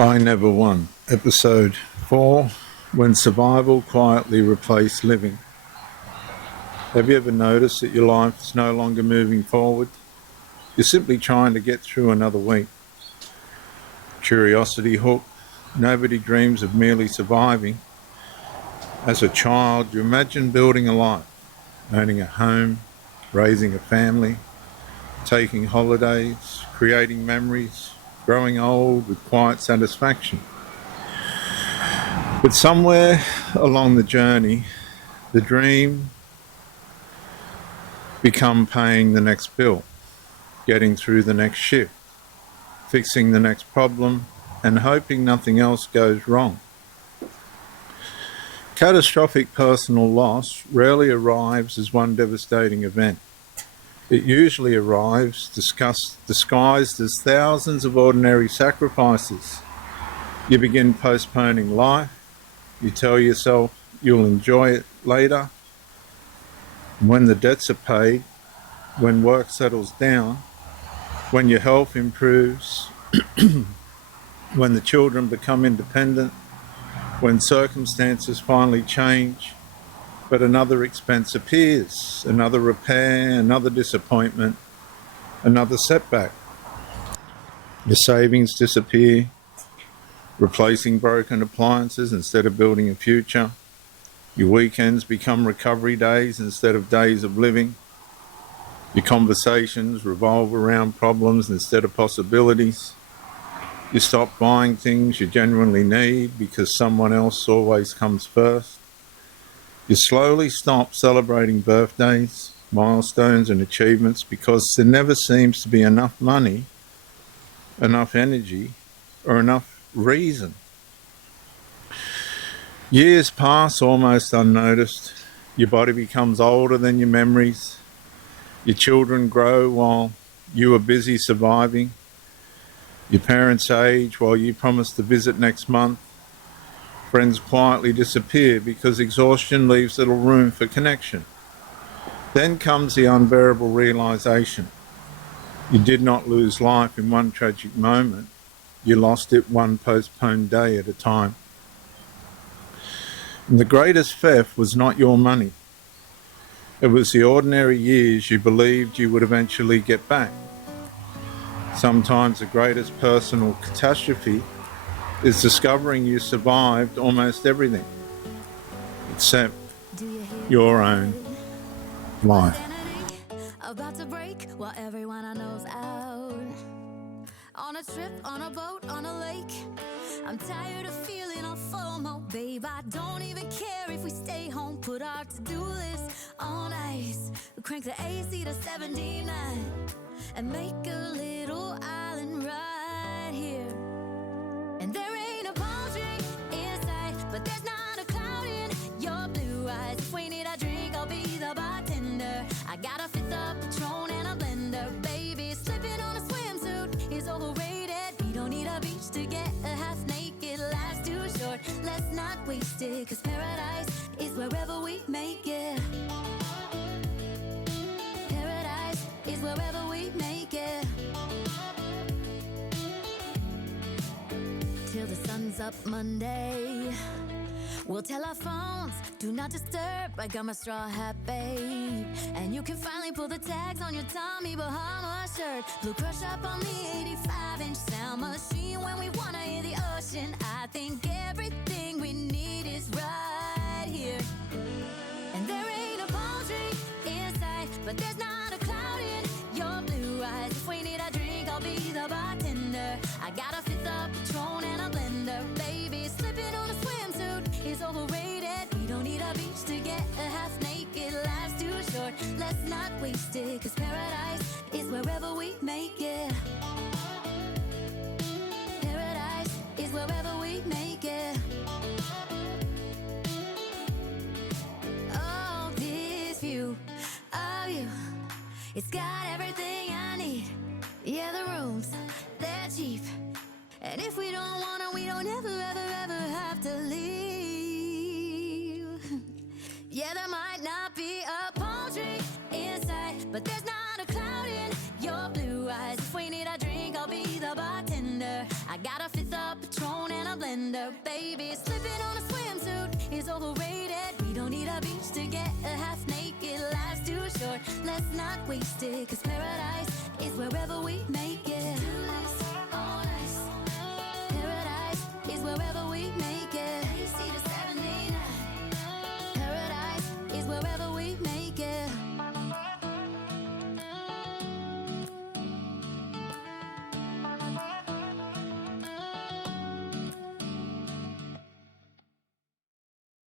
I Never Won, Episode 4, When Survival Quietly Replaced Living. Have you ever noticed that your life is no longer moving forward? You're simply trying to get through another week. Curiosity hook. Nobody dreams of merely surviving. As a child, you imagine building a life, owning a home, raising a family, taking holidays, creating memories, growing old with quiet satisfaction. But somewhere along the journey, the dream become paying the next bill, getting through the next shift, fixing the next problem, and hoping nothing else goes wrong. Catastrophic personal loss rarely arrives as one devastating event. It usually arrives disguised as thousands of ordinary sacrifices. You begin postponing life. You tell yourself you'll enjoy it later. When the debts are paid, when work settles down, when your health improves, when the children become independent, when circumstances finally change, but another expense appears, another repair, another disappointment, another setback. Your savings disappear, replacing broken appliances instead of building a future. Your weekends become recovery days instead of days of living. Your conversations revolve around problems instead of possibilities. You stop buying things you genuinely need because someone else always comes first. You slowly stop celebrating birthdays, milestones, and achievements because there never seems to be enough money, enough energy, or enough reason. Years pass almost unnoticed. Your body becomes older than your memories. Your children grow while you are busy surviving. Your parents age while you promise to visit next month. Friends quietly disappear because exhaustion leaves little room for connection. Then comes the unbearable realization. You did not lose life in one tragic moment. You lost it one postponed day at a time. And the greatest theft was not your money. It was the ordinary years you believed you would eventually get back. Sometimes the greatest personal catastrophe is discovering you survived almost everything, except your own life. About to break while everyone I know's out. On a trip, on a boat, on a lake. I'm tired of feeling all FOMO, babe. I don't even care if we stay home. Put our to-do list on ice. Crank the AC to 79 and make a little island right here. And there ain't a palm tree in sight, but there's not a cloud in your blue eyes. If we need a drink, I'll be the bartender. I got a fifth of Patron and a blender, baby. Slipping on a swimsuit is overrated. We don't need a beach to get a half naked. Life's too short, let's not waste it. Cause paradise is wherever we make it. Paradise is wherever we make it. Till the sun's up Monday, we'll tell our phones, do not disturb. I got my straw hat, babe. And you can finally pull the tags on your Tommy Bahama shirt. Blue crush up on the 85-inch sound machine. When we wanna hear the ocean, I think everything we need is right here. And there ain't a palm tree in sight, but there's not a cloud in your blue eyes. If we need a drink, I'll be the bartender. I got a fifth of Patron and a blender, baby. Slipping on a swimsuit is overrated. We don't need a beach to get a half naked. Life's too short, let's not waste it. Cause paradise is wherever we make it. Paradise is wherever we make it. Oh, this view of you, it's got everything I need. Yeah, the rooms, they're cheap. And if we don't want to, we don't ever, ever, ever have to leave. Yeah, there might not be a palm tree inside, but there's not a cloud in your blue eyes. If we need a drink, I'll be the bartender. I got a fifth of Patron let's not waste it, 'cause paradise is wherever we make it.